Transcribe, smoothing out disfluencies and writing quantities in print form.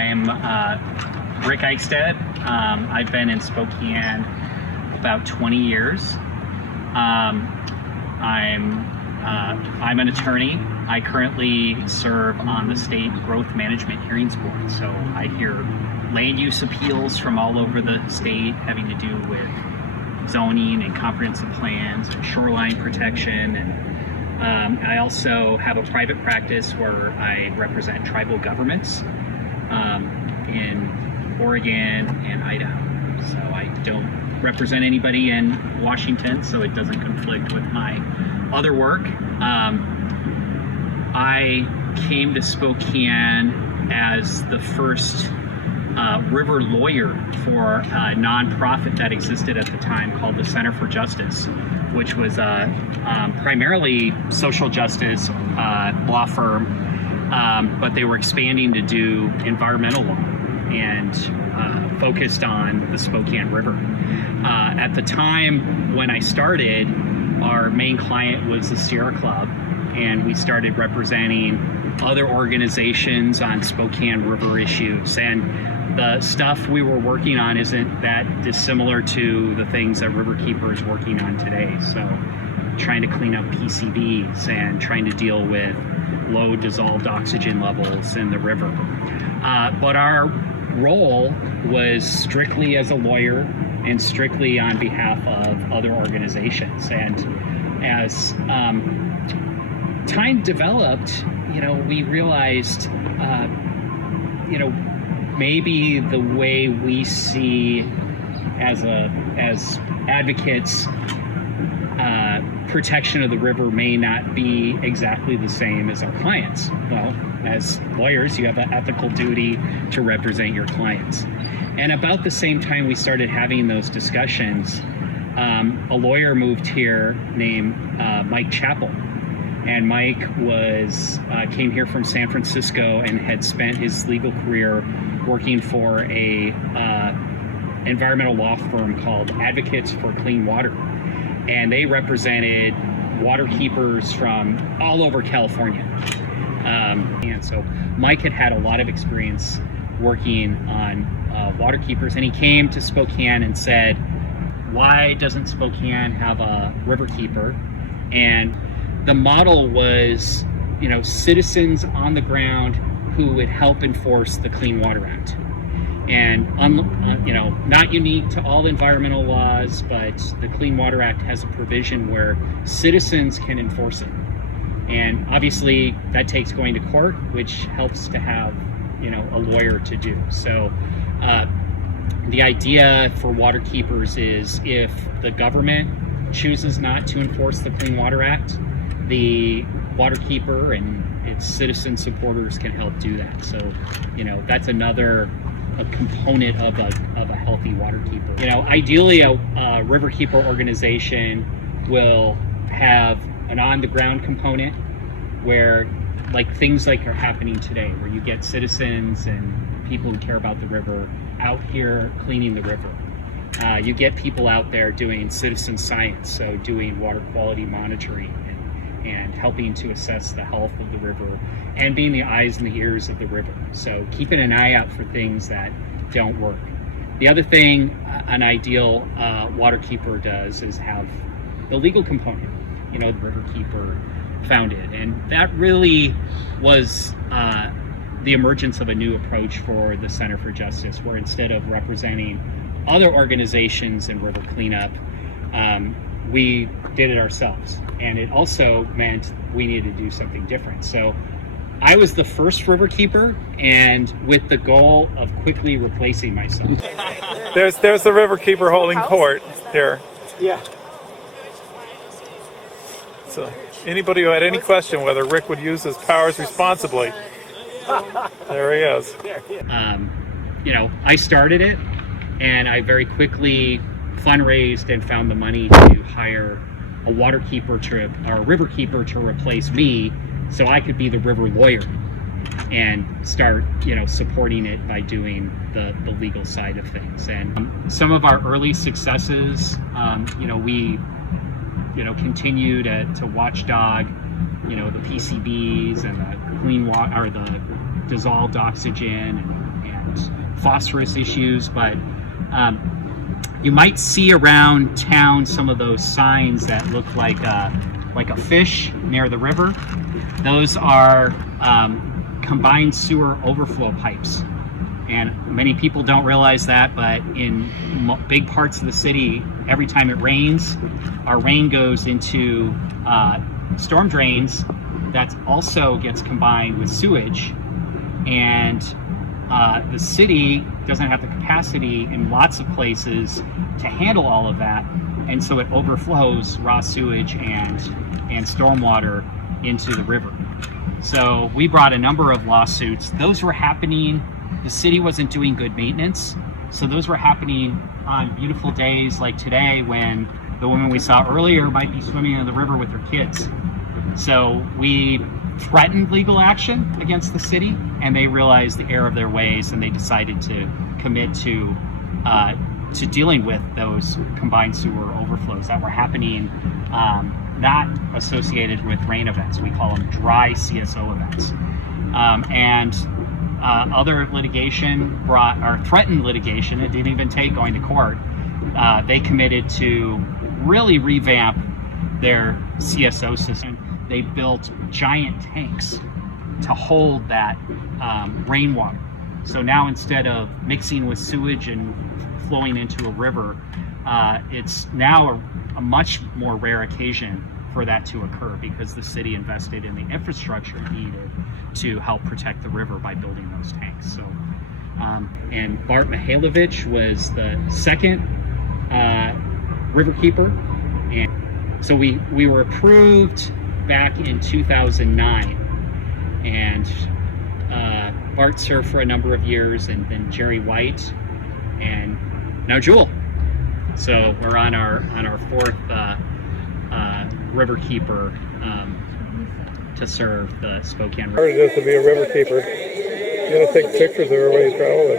I'm Rick Eichstaedt. I've been in Spokane about 20 years. I'm an attorney. I currently serve on the State Growth Management Hearings Board, so I hear land use appeals from all over the state having to do with zoning and comprehensive plans and shoreline protection. And I also have a private practice where I represent tribal governments in Oregon and Idaho. So I don't represent anybody in Washington, so it doesn't conflict with my other work. I came to Spokane as the first river lawyer for a nonprofit that existed at the time called the Center for Justice, which was primarily social justice law firm, but they were expanding to do environmental law and focused on the Spokane River. At the time when I started, our main client was the Sierra Club, and we started representing other organizations on Spokane River issues. And the stuff we were working on isn't that dissimilar to the things that Riverkeeper is working on today. So trying to clean up PCBs and trying to deal with low dissolved oxygen levels in the river. But our role was strictly as a lawyer and strictly on behalf of other organizations. And as time developed, we realized, maybe the way we see as advocates, protection of the river may not be exactly the same as our clients. Well, as lawyers, you have an ethical duty to represent your clients. And about the same time we started having those discussions, a lawyer moved here named Mike Chappell. And Mike came here from San Francisco and had spent his legal career working for a environmental law firm called Advocates for Clean Water. And they represented waterkeepers from all over California. And so Mike had a lot of experience working on waterkeepers, and he came to Spokane and said, why doesn't Spokane have a riverkeeper? And the model was, citizens on the ground who would help enforce the Clean Water Act. And, not unique to all environmental laws, but the Clean Water Act has a provision where citizens can enforce it. And obviously that takes going to court, which helps to have, a lawyer to do. So the idea for waterkeepers is if the government chooses not to enforce the Clean Water Act, the waterkeeper and its citizen supporters can help do that. So, that's another component of a healthy waterkeeper. Ideally, a riverkeeper organization will have an on-the-ground component where, things like are happening today, where you get citizens and people who care about the river out here cleaning the river. You get people out there doing citizen science, so doing water quality monitoring and helping to assess the health of the river and being the eyes and the ears of the river. So keeping an eye out for things that don't work. The other thing an ideal waterkeeper does is have the legal component, the Riverkeeper founded. And that really was the emergence of a new approach for the Center for Justice, where instead of representing other organizations in river cleanup, we did it ourselves. And it also meant we needed to do something different. So I was the first riverkeeper, and with the goal of quickly replacing myself. There's the riverkeeper holding court here. Yeah. So anybody who had any question whether Rick would use his powers responsibly, there he is. I started it, and I very quickly fundraised and found the money to hire a riverkeeper to replace me, so I could be the river lawyer and start, supporting it by doing the legal side of things. And some of our early successes, we, continue to watchdog, the PCBs and the clean water, or the dissolved oxygen, and phosphorus issues, but you might see around town some of those signs that look like a fish near the river. Those are combined sewer overflow pipes. And many people don't realize that, but in big parts of the city, every time it rains, our rain goes into storm drains that also gets combined with sewage. And the city doesn't have the capacity in lots of places to handle all of that. And so it overflows raw sewage and stormwater into the river. So we brought a number of lawsuits. Those were happening. The city wasn't doing good maintenance. So those were happening on beautiful days like today, when the woman we saw earlier might be swimming in the river with her kids. So we threatened legal action against the city, and they realized the error of their ways, and they decided to commit to dealing with those combined sewer overflows that were happening, not associated with rain events. We call them dry CSO events. Other litigation threatened litigation. It didn't even take going to court. They committed to really revamp their CSO system. They built giant tanks to hold that rainwater. So now, instead of mixing with sewage and flowing into a river, it's now a much more rare occasion for that to occur, because the city invested in the infrastructure needed to help protect the river by building those tanks. So, and Bart Mihailovich was the second Riverkeeper, and so we were approved back in 2009, and Bart served for a number of years, and then Jerry White, and now Jewel. So we're on our fourth Riverkeeper to serve the Spokane River. How hard it is to be a riverkeeper. You gotta take pictures of everybody you travel with.